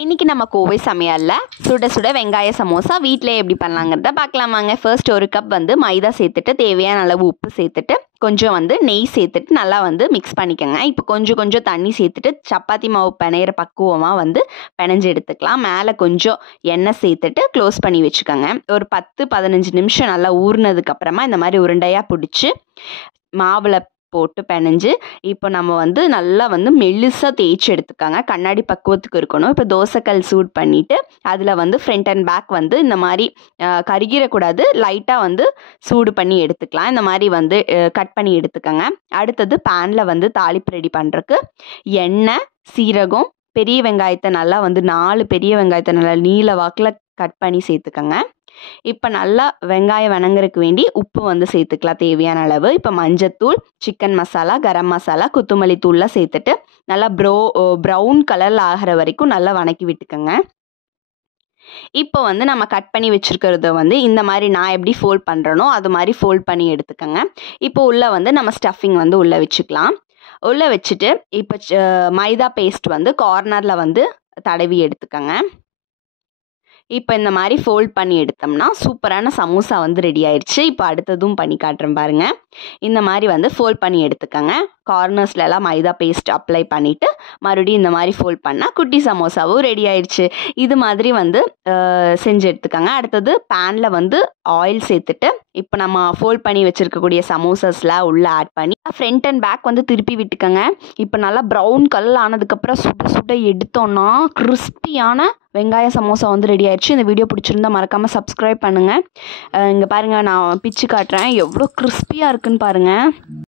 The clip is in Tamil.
இன்றைக்கி நம்ம கோவை சமையல்ல சுட சுட வெங்காய சமோசா வீட்டிலே எப்படி பண்ணலாங்கிறத பார்க்கலாமாங்க. ஃபர்ஸ்ட் ஒரு கப் மைதா சேர்த்துட்டு தேவையான அளவு உப்பு சேர்த்துட்டு கொஞ்சம் நெய் சேர்த்துட்டு நல்லா மிக்ஸ் பண்ணிக்கோங்க. இப்போ கொஞ்சம் தண்ணி சேர்த்துட்டு சப்பாத்தி மாவு பிணையிற பக்குவமாக பிணைஞ்சு எடுத்துக்கலாம். மேலே கொஞ்சம் எண்ணெய் சேர்த்துட்டு க்ளோஸ் பண்ணி வச்சுக்கோங்க. ஒரு 10-15 நிமிஷம் நல்லா ஊறினதுக்கப்புறமா இந்த மாதிரி உருண்டையாக பிடிச்சி மாவில் போட்டு பிணைஞ்சு இப்போ நம்ம நல்லா மெல்லிசாக தேய்ச்சி எடுத்துக்காங்க. கண்ணாடி பக்குவத்துக்கு இருக்கணும். இப்போ தோசைக்கல் சூட் பண்ணிவிட்டு அதில் ஃப்ரண்ட் அண்ட் பேக் இந்த மாதிரி கருகிடக்கூடாது, லைட்டாக சூடு பண்ணி எடுத்துக்கலாம். இந்த மாதிரி கட் பண்ணி எடுத்துக்கோங்க. அடுத்தது பேனில் தாளிப்பு ரெடி பண்ணுறதுக்கு எண்ணெய், சீரகம், பெரிய வெங்காயத்தை நல்லா 4 பெரிய வெங்காயத்தை நல்லா நீல வாக்கில் கட் பண்ணி சேர்த்துக்கோங்க. இப்போ நல்லா வெங்காயம் வணங்குறதுக்கு வேண்டி உப்பு சேர்த்துக்கலாம் தேவையான அளவு. இப்போ மஞ்சத்தூள், சிக்கன் மசாலா, கரம் மசாலா, கொத்தமல்லி தூள்லாம் சேர்த்துட்டு நல்லா ப்ரௌன் கலரில் ஆகிற வரைக்கும் நல்லா வணக்கி விட்டுக்கோங்க. இப்போ நம்ம கட் பண்ணி வச்சுருக்கிறத இந்த மாதிரி நான் எப்படி ஃபோல்ட் பண்ணுறேனோ அது மாதிரி ஃபோல்ட் பண்ணி எடுத்துக்கோங்க. இப்போ உள்ளே நம்ம ஸ்டஃபிங் உள்ளே வச்சுக்கலாம். உள்ளே வச்சுட்டு இப்போ மைதா பேஸ்ட் கார்னரில் தடவி எடுத்துக்கோங்க. இப்போ இந்த மாதிரி ஃபோல்ட் பண்ணி எடுத்தோம்னா சூப்பரான சமோசா ரெடி ஆயிடுச்சு. இப்போ அடுத்ததும் பண்ணி காட்டுறேன் பாருங்கள். இந்த மாதிரி ஃபோல்ட் பண்ணி எடுத்துக்கோங்க. கார்னர்ஸ்லாம் மைதா பேஸ்ட் அப்ளை பண்ணிவிட்டு மறுபடியும் இந்த மாதிரி ஃபோல்ட் பண்ணால் குட்டி சமோசாவும் ரெடி ஆயிடுச்சு. இது மாதிரி செஞ்சு எடுத்துக்கோங்க. அடுத்தது பேனில் ஆயில் சேர்த்துட்டு இப்போ நம்ம ஃபோல்ட் பண்ணி வச்சுருக்கக்கூடிய சமோசாஸ்லாம் உள்ளே ஆட் பண்ணி ஃப்ரண்ட் அண்ட் பேக் திருப்பி விட்டுக்கோங்க. இப்போ நல்லா ப்ரௌன் கலர் ஆனதுக்கப்புறம் சுட சுட எடுத்தோன்னா கிறிஸ்பியான வெங்காய சமோசா ரெடி ஆயிடுச்சு. இந்த வீடியோ பிடிச்சிருந்தா மறக்காமல் சப்ஸ்கிரைப் பண்ணுங்கள். இங்கே பாருங்கள், நான் பிச்சு காட்டுறேன் எவ்வளோ கிறிஸ்பியாக இருக்குன்னு பாருங்கள்.